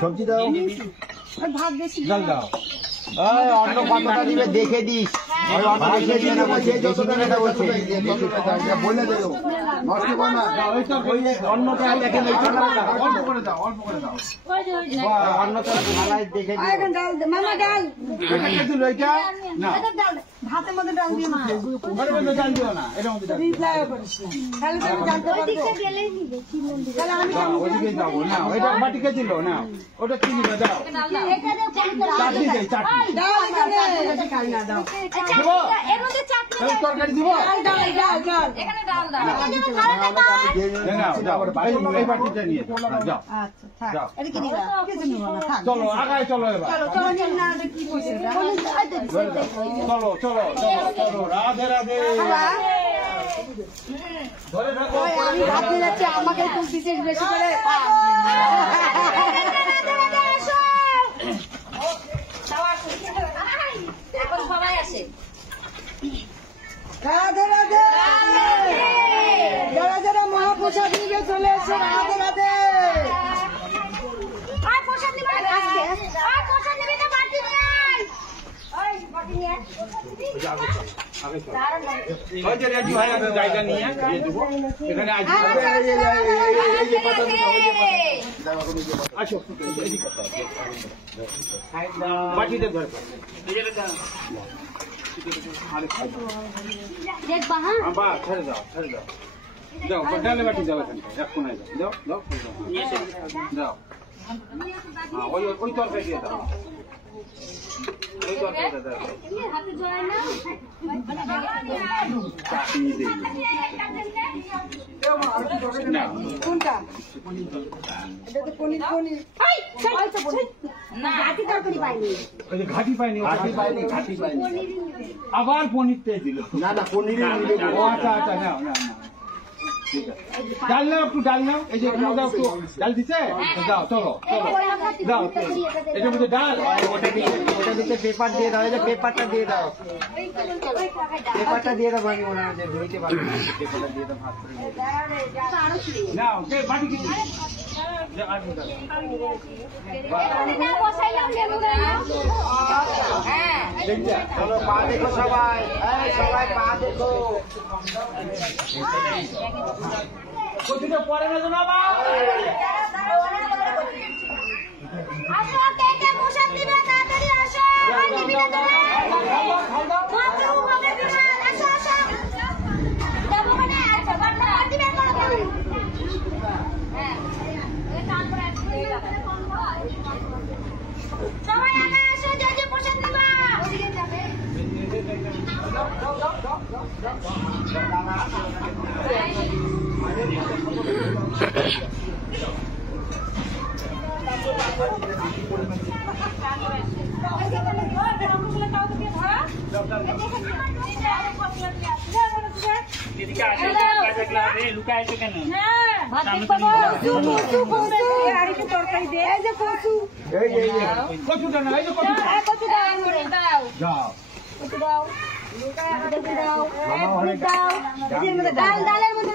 সবজি দাও, ভাত বেশি দাও। অন্য কতটা দিবে দেখে দিস, বলে দেবো নষ্ট কর না। অন্যটা দেখে অল্প করে দাও, অল্প করে দাও। অন্যটা দেখে মামা ডাল ভাতের মধ্যে ডাল দিয়ে ডাল দিও না, এটার মধ্যে বাটিকে দিল না, ওটা কি দিবে দাও, চাটনি দেয়, তরকারি দিব, এই বাটিটা নিয়ে যাও। চলো আগায়, চলো এবার, চলো চলো চলো, রাধে রাধে। আমি ভাবতে যাচ্ছি আমাকে একটু বিশেষ বেশি করে এখন সবাই আসে। রাধে রাধে, যারা যারা মহাপ্রসাদ নিয়ে চলে এসে রাধে রাধে। ওই তরকারি দিয়ে দাও, ঘাটি পাইনি, আবার পনিরটাই দিল। না না পনির, আচ্ছা আচ্ছা, নাও না না, ঠিক আছে। ডাল নাও, একটু ডাল নাও, এই যে দাও, একটু ডাল দিছে, দাও, চলো চলো দাও, এটার মধ্যে ডাল, ওটা দিতে পেপার দিয়ে দাও, এই যে পেপারটা দিয়ে দাও, পেপারটা দিয়ে দাও, আমি ওনার মধ্যে ধুইতে পারবো, পেপারটা দিয়ে দাও, ভাত করে নাও, বাটি কি চলো, পা দেখো সবাই, সবাই পা দেখো, পরে না বাবা। ডালের মধ্যে